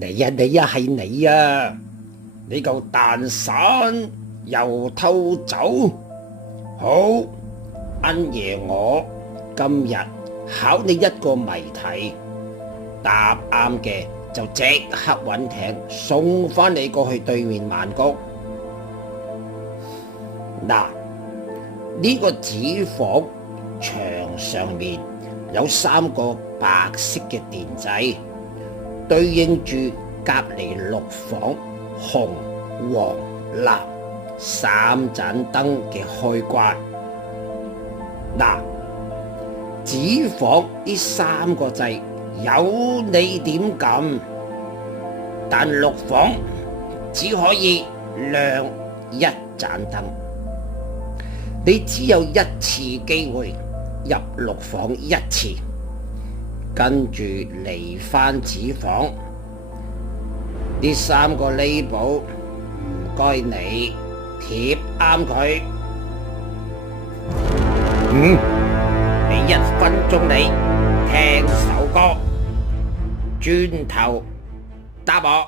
你啊，係你啊！你嚿蛋散又偷走，好，恩爺我今日考你一個謎題，答啱嘅就即刻搵艇送返你過去對面曼谷。嗱，呢個紙房牆上面有3個白色嘅電掣，對應住隔籬6房紅、黃、藍3盞燈嘅開關。嗱，紙房呢3個掣有你點撳，但6房只可以亮1盞燈。你只有1次機會入6房1次，跟住嚟返紙房。呢3個 label 唔該你貼啱佢。俾1分鐘你聽首歌，轉頭答我。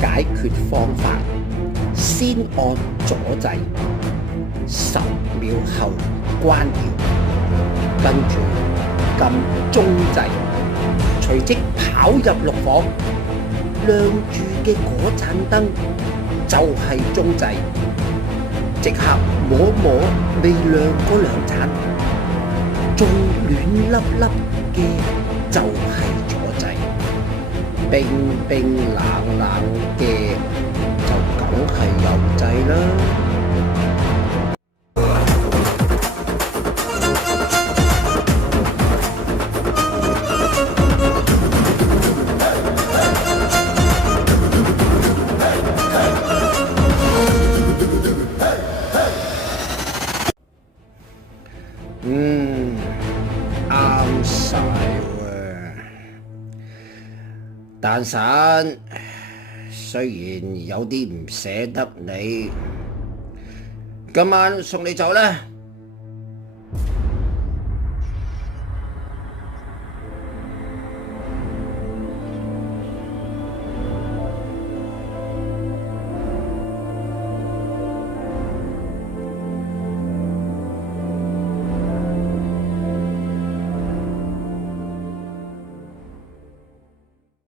解決方法：先按左掣，10秒後關掉，跟住撳中掣，隨即跑入6房，亮住嘅嗰盞燈就係中掣，即刻摸摸未亮嗰2盞，仲暖粒粒嘅就係左掣，冰冰冷冷嘅就梗係右掣啦。啱晒喎，蛋散，雖然有啲唔捨得你，今晚送你走啦。